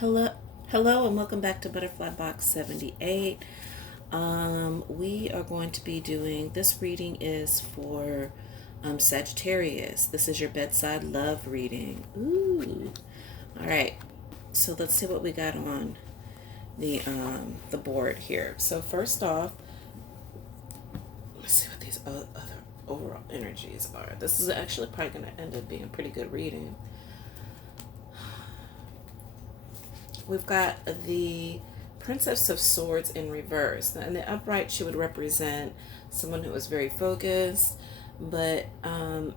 Hello, hello, and welcome back to Butterfly Box 78. We are going to be doing this reading is for Sagittarius. This is your bedside love reading. Ooh, all right. So let's see what we got on the board here. So first off, let's see what these other overall energies are. This is actually probably going to end up being a pretty good reading. We've got the Princess of Swords in reverse. Now, in the upright, she would represent someone who is very focused, but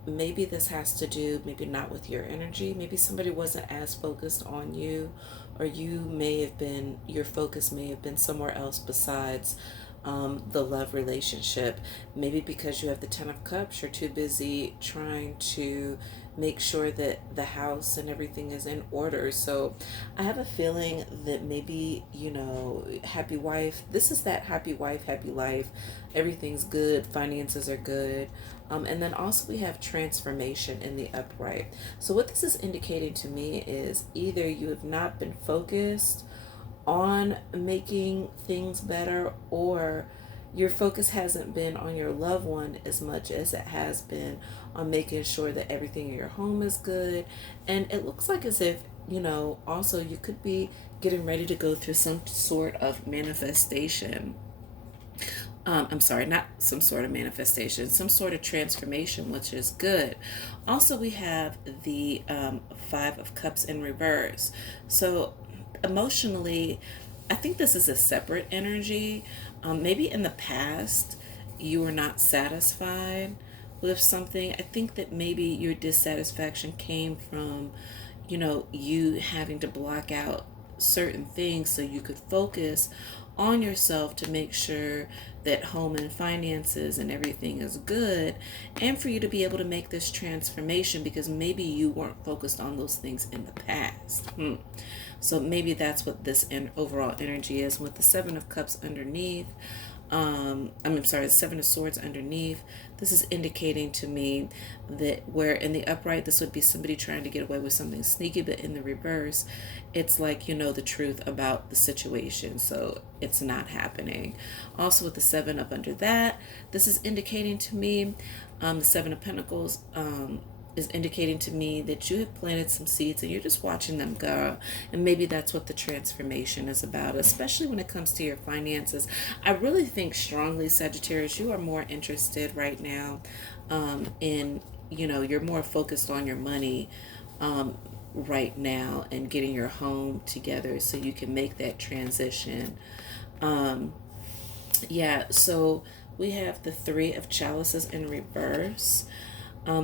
maybe this has to do, maybe not with your energy. Maybe somebody wasn't as focused on you, or you may have been, your focus may have been somewhere else besides the love relationship. Maybe because you have the Ten of Cups, you're too busy trying to make sure that the house and everything is in order. So I have a feeling that maybe, happy wife, this is that happy wife, happy life. Everything's good, finances are good. And then also we have transformation in the upright. So what this is indicating to me is either you have not been focused on making things better, or your focus hasn't been on your loved one as much as it has been on making sure that everything in your home is good. And it looks like as if, also you could be getting ready to go through some sort of manifestation. I'm sorry, not some sort of manifestation, some sort of transformation, which is good. Also, we have the Five of Cups in reverse. So, emotionally, I think this is a separate energy. Maybe in the past, you were not satisfied with something. I think that maybe your dissatisfaction came from, you having to block out certain things so you could focus on yourself to make sure that home and finances and everything is good, and for you to be able to make this transformation because maybe you weren't focused on those things in the past. So maybe that's what this overall energy is with the Seven of Cups underneath. I'm sorry, the Seven of Swords underneath. This is indicating to me that where in the upright, this would be somebody trying to get away with something sneaky, but in the reverse, it's like you know the truth about the situation, so it's not happening. Also, with the Seven up under that, this is indicating to me the Seven of Pentacles. Is indicating to me that you have planted some seeds and you're just watching them grow. And maybe that's what the transformation is about, especially when it comes to your finances. I really think strongly, Sagittarius, you are more interested right now in, you're more focused on your money right now and getting your home together so you can make that transition. Yeah, so we have the Three of Chalices in reverse.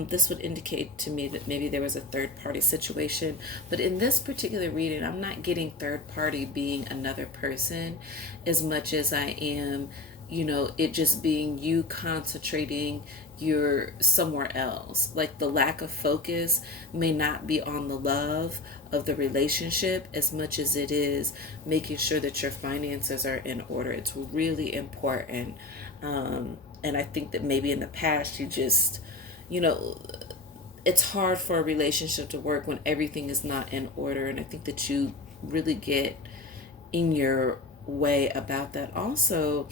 This would indicate to me that maybe there was a third party situation. But in this particular reading, I'm not getting third party being another person as much as I am, it just being you concentrating you're somewhere else. Like the lack of focus may not be on the love of the relationship as much as it is making sure that your finances are in order. It's really important. And I think that maybe in the past you just, you know, it's hard for a relationship to work when everything is not in order. And I think that you really get in your way about that. Also,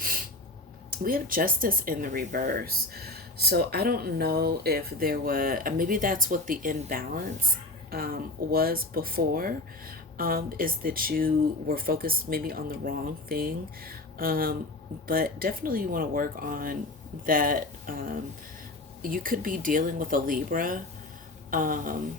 we have Justice in the reverse. So I don't know if there was, maybe that's what the imbalance was before, is that you were focused maybe on the wrong thing. But definitely you want to work on that. You could be dealing with a Libra, um,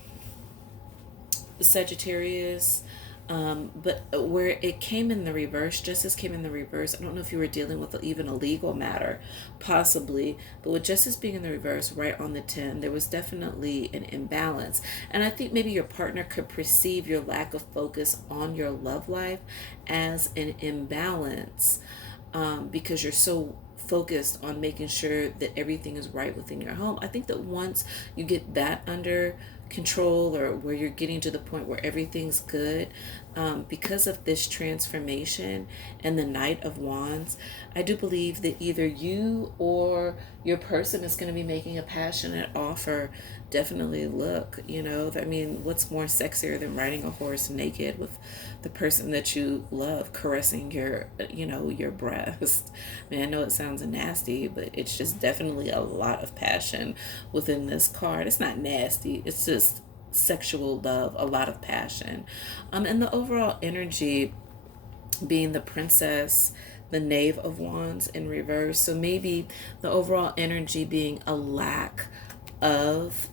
Sagittarius, but where it came in the reverse, justice came in the reverse. I don't know if you were dealing with even a legal matter, possibly, but with justice being in the reverse, right on the 10, there was definitely an imbalance. And I think maybe your partner could perceive your lack of focus on your love life as an imbalance, because you're so focused on making sure that everything is right within your home. I think that once you get that under control, or where you're getting to the point where everything's good, because of this transformation and the Knight of Wands, I do believe that either you or your person is going to be making a passionate offer definitely look, I mean, what's more sexier than riding a horse naked with the person that you love caressing your breast? I mean, I know it sounds nasty, but it's just definitely a lot of passion within this card. It's not nasty, it's just sexual love, a lot of passion. And the overall energy being the princess, the knave of wands in reverse. So maybe the overall energy being a lack of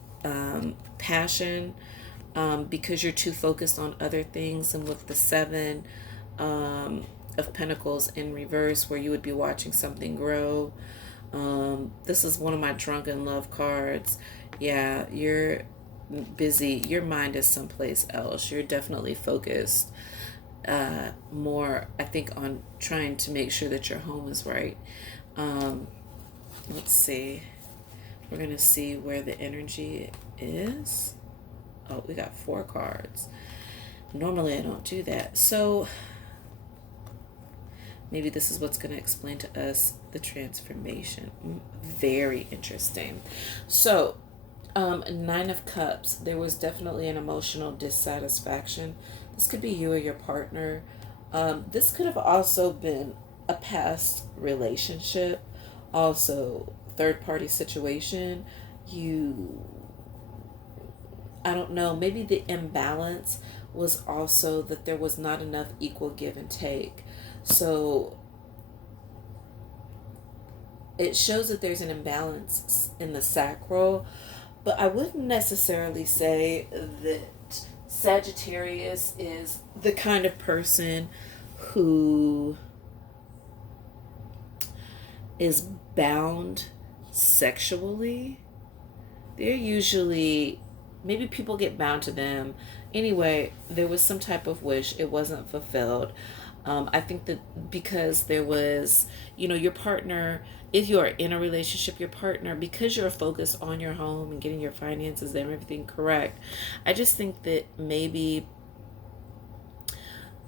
passion, because you're too focused on other things. And with the seven of pentacles in reverse, where you would be watching something grow. This is one of my drunken love cards. Yeah, you're busy. Your mind is someplace else. You're definitely focused more, I think, on trying to make sure that your home is right. Let's see. We're going to see where the energy is. Oh, we got 4 cards. Normally I don't do that. So maybe this is what's going to explain to us the transformation. Very interesting. So, 9 of Cups. There was definitely an emotional dissatisfaction. This could be you or your partner. This could have also been a past relationship. Also, third party situation. I don't know, maybe the imbalance was also that there was not enough equal give and take. So it shows that there's an imbalance in the sacral, but I wouldn't necessarily say that Sagittarius is the kind of person who is bound sexually. They're usually, maybe people get bound to them. Anyway, there was some type of wish, it wasn't fulfilled. I think that because there was, your partner, if you are in a relationship, your partner, because you're focused on your home and getting your finances and everything correct, I just think that maybe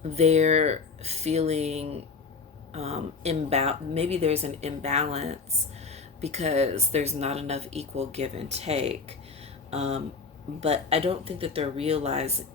they're feeling maybe there's an imbalance because there's not enough equal give and take. But I don't think that they're realizing,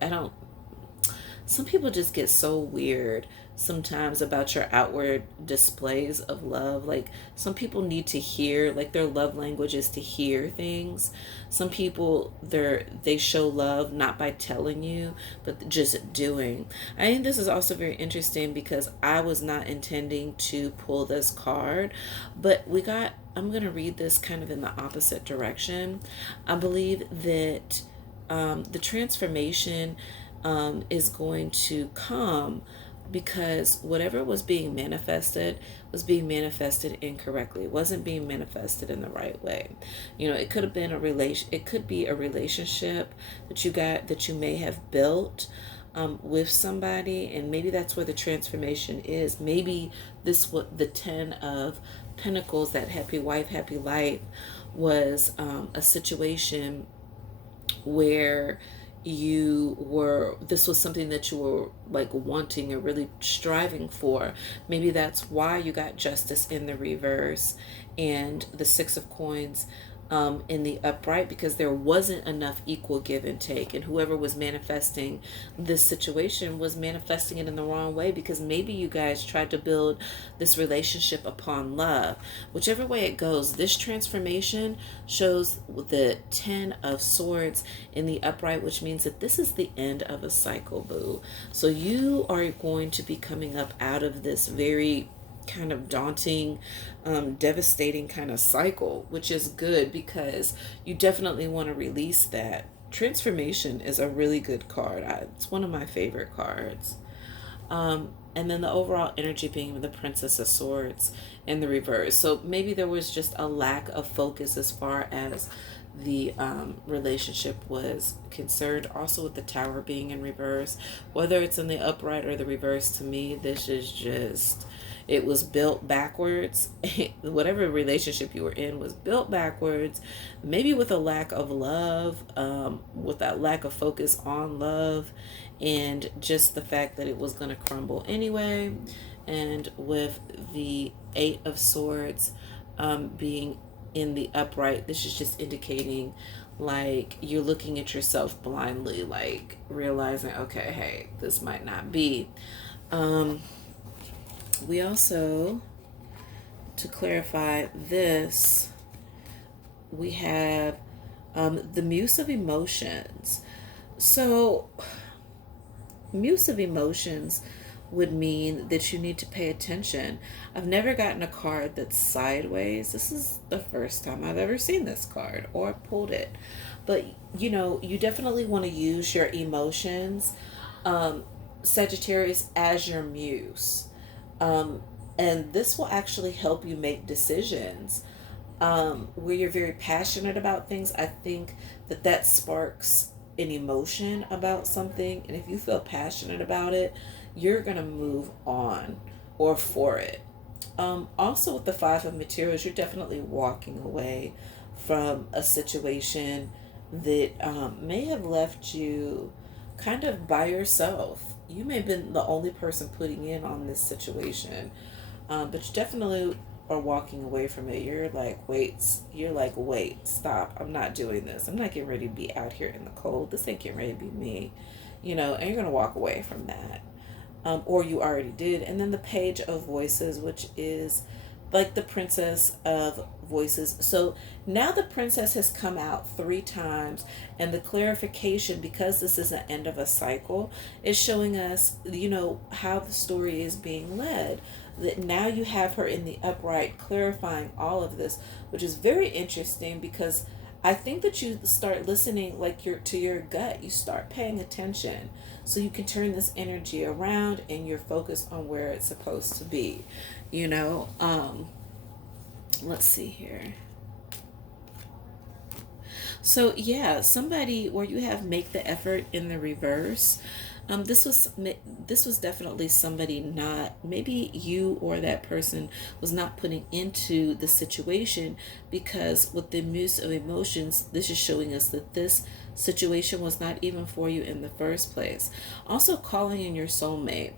some people just get so weird sometimes about your outward displays of love. Like, some people need to hear, like, their love language is to hear things. Some people, they show love not by telling you, but just doing. I think this is also very interesting because I was not intending to pull this card, but I'm going to read this kind of in the opposite direction. I believe that the transformation is going to come because whatever was being manifested incorrectly. It wasn't being manifested in the right way. It could have been it could be a relationship that you may have built with somebody, and maybe that's where the transformation is. Maybe what the 10 of Pentacles, that happy wife, happy life, was a situation where this was something that you were like wanting or really striving for. Maybe that's why you got Justice in the reverse and the 6 of Coins in the upright, because there wasn't enough equal give and take, and whoever was manifesting this situation was manifesting it in the wrong way, because maybe you guys tried to build this relationship upon love. Whichever way it goes, this transformation shows the 10 of Swords in the upright, which means that this is the end of a cycle, boo. So you are going to be coming up out of this very kind of daunting, devastating kind of cycle, which is good because you definitely want to release that. Transformation is a really good card. It's one of my favorite cards. And then the overall energy being the Princess of Swords in the reverse. So maybe there was just a lack of focus as far as the relationship was concerned. Also with the Tower being in reverse, whether it's in the upright or the reverse, to me this is just, it was built backwards. Whatever relationship you were in was built backwards, maybe with a lack of love, with that lack of focus on love, and just the fact that it was going to crumble anyway. And with the 8 of Swords being in the upright, this is just indicating like you're looking at yourself blindly, like realizing, okay, hey, this might not be. Um, we also, to clarify this, we have the muse of emotions. So, muse of emotions would mean that you need to pay attention. I've never gotten a card that's sideways. This is the first time I've ever seen this card or pulled it. But you definitely want to use your emotions, um, Sagittarius, as your muse. Um, and this will actually help you make decisions where you're very passionate about things. I think that sparks an emotion about something, and if you feel passionate about it, you're gonna move on or for it. Also, with the Five of Materials, you're definitely walking away from a situation that may have left you kind of by yourself. You may have been the only person putting in on this situation, but you definitely are walking away from it. You're like, wait, stop. I'm not doing this. I'm not getting ready to be out here in the cold. This ain't getting ready to be me, and you're going to walk away from that. Or you already did. And then the Page of Voices, which is like the Princess of Voices. So now the Princess has come out 3 times, and the clarification, because this is the end of a cycle, is showing us, how the story is being led. That now you have her in the upright clarifying all of this, which is very interesting, because I think that you start listening like to your gut. You start paying attention so you can turn this energy around and you're focused on where it's supposed to be. Let's see here. So yeah, somebody where you have make the effort in the reverse. This was definitely somebody, not maybe you or that person was not putting into the situation, because with the muse of emotions, this is showing us that this situation was not even for you in the first place. Also, calling in your soulmate.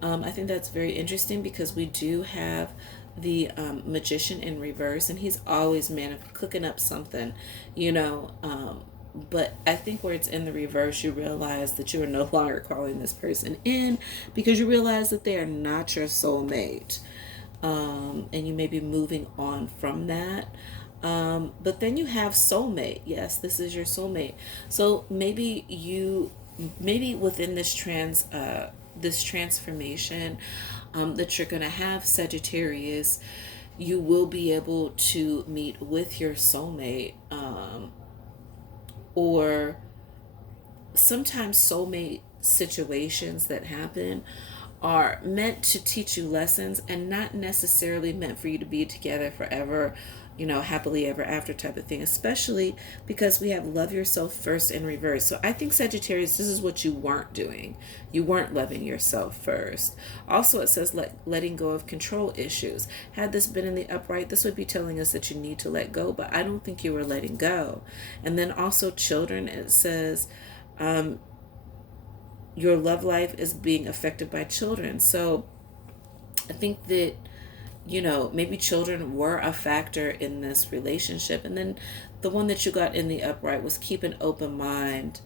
I think that's very interesting, because we do have the magician in reverse, and he's always cooking up something, you know. But I think where it's in the reverse, you realize that you are no longer calling this person in, because you realize that they are not your soulmate, and you may be moving on from that. But then you have soulmate. Yes, this is your soulmate. So maybe within this transformation that you're going to have, Sagittarius, you will be able to meet with your soulmate, or sometimes soulmate situations that happen are meant to teach you lessons, and not necessarily meant for you to be together forever, happily ever after type of thing, especially because we have love yourself first in reverse. So I think, Sagittarius, this is what you weren't doing. You weren't loving yourself first. Also, it says letting go of control issues. Had this been in the upright, this would be telling us that you need to let go, but I don't think you were letting go. And then also children, it says your love life is being affected by children. So I think that, maybe children were a factor in this relationship. And then the one that you got in the upright was keep an open mind.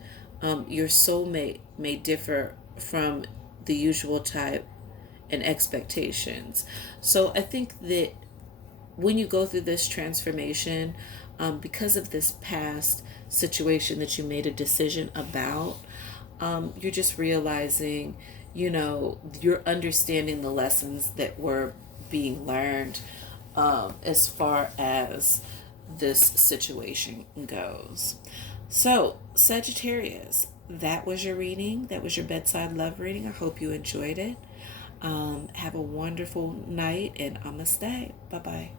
Your soulmate may differ from the usual type and expectations. So I think that when you go through this transformation, because of this past situation that you made a decision about, you're just realizing, you're understanding the lessons that were being learned, as far as this situation goes. So, Sagittarius, that was your reading. That was your bedside love reading. I hope you enjoyed it. Have a wonderful night, and namaste. Bye bye.